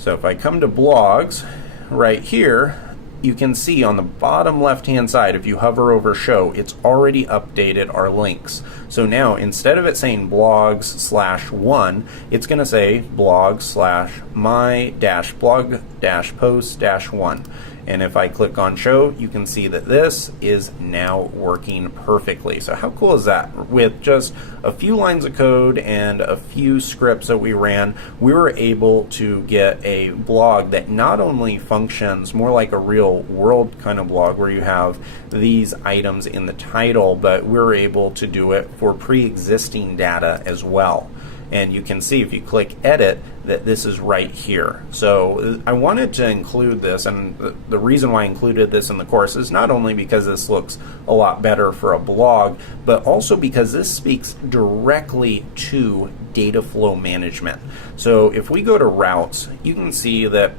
So if I come to blogs right here, you can see on the bottom left hand side, if you hover over show, it's already updated our links. So now instead of it saying blogs/1, it's going to say blog/my-blog-post-1. And if I click on show, you can see that this is now working perfectly. So how cool is that? With just a few lines of code and a few scripts that we ran, we were able to get a blog that not only functions more like a real world kind of blog where you have these items in the title, but we're able to do it for pre-existing data as well. And you can see if you click edit that this is right here. So I wanted to include this, and the reason why I included this in the course is not only because this looks a lot better for a blog, but also because this speaks directly to data flow management. So if we go to routes, you can see that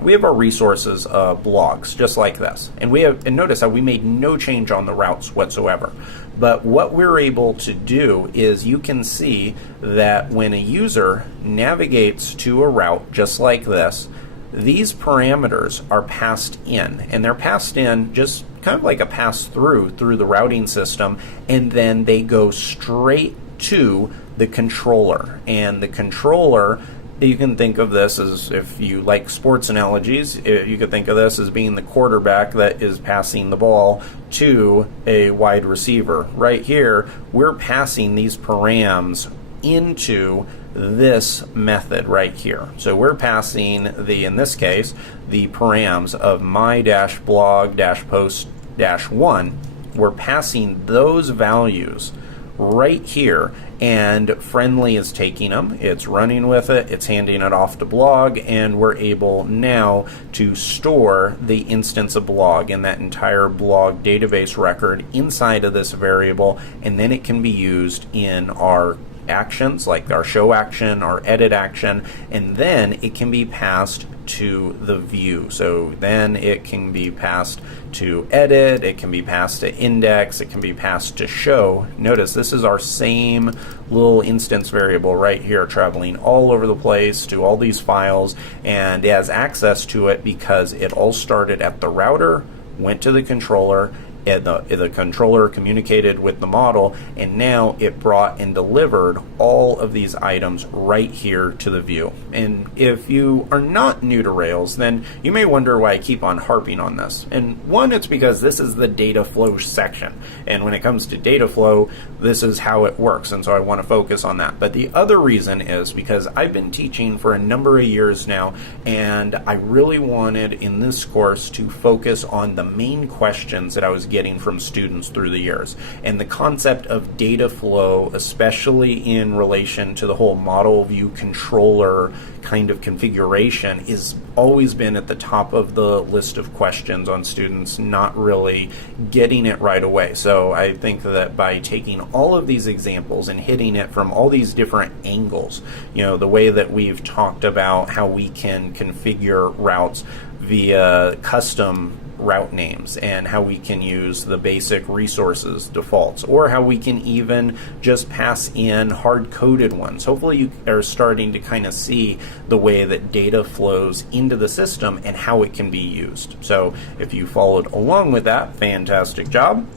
we have our resources blogs just like this, and notice how we made no change on the routes whatsoever. But what we're able to do is you can see that when a user navigates to a route just like this, these parameters are passed in, and they're passed in just kind of like a pass through the routing system, and then they go straight to the controller. And the controller, you can think of this as, if you like sports analogies, you could think of this as being the quarterback that is passing the ball to a wide receiver. Right here, we're passing these params into this method right here. So we're passing in this case, the params of my-blog-post-1. We're passing those values right here, and Friendly is taking them, it's running with it, it's handing it off to blog, and we're able now to store the instance of blog in that entire blog database record inside of this variable, and then it can be used in our actions like our show action, our edit action, and then it can be passed to the view. So then it can be passed to edit, it can be passed to index, it can be passed to show. Notice this is our same little instance variable right here, traveling all over the place to all these files, and it has access to it because it all started at the router, went to the controller, and the controller communicated with the model, and now it brought and delivered all of these items right here to the view. And if you are not new to Rails, then you may wonder why I keep on harping on this. And one, it's because this is the data flow section, and when it comes to data flow, this is how it works, and so I want to focus on that. But the other reason is because I've been teaching for a number of years now, and I really wanted in this course to focus on the main questions that I was getting from students through the years. And the concept of data flow, especially in relation to the whole model view controller kind of configuration, is always been at the top of the list of questions on students not really getting it right away. So I think that by taking all of these examples and hitting it from all these different angles, the way that we've talked about how we can configure routes via custom route names, and how we can use the basic resources defaults, or how we can even just pass in hard-coded ones. Hopefully you are starting to kind of see the way that data flows into the system and how it can be used. So if you followed along with that, fantastic job.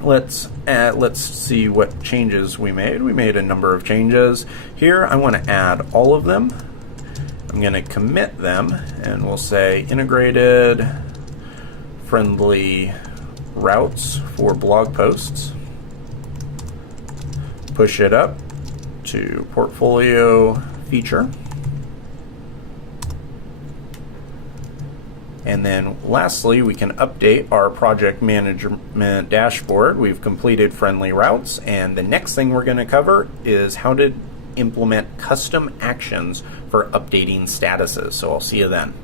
Let's see what changes we made. We made a number of changes. Here I want to add all of them. I'm going to commit them, and we'll say integrated friendly routes for blog posts. Push it up to portfolio feature. And then lastly, we can update our project management dashboard. We've completed friendly routes, and the next thing we're going to cover is how to implement custom actions for updating statuses. So I'll see you then.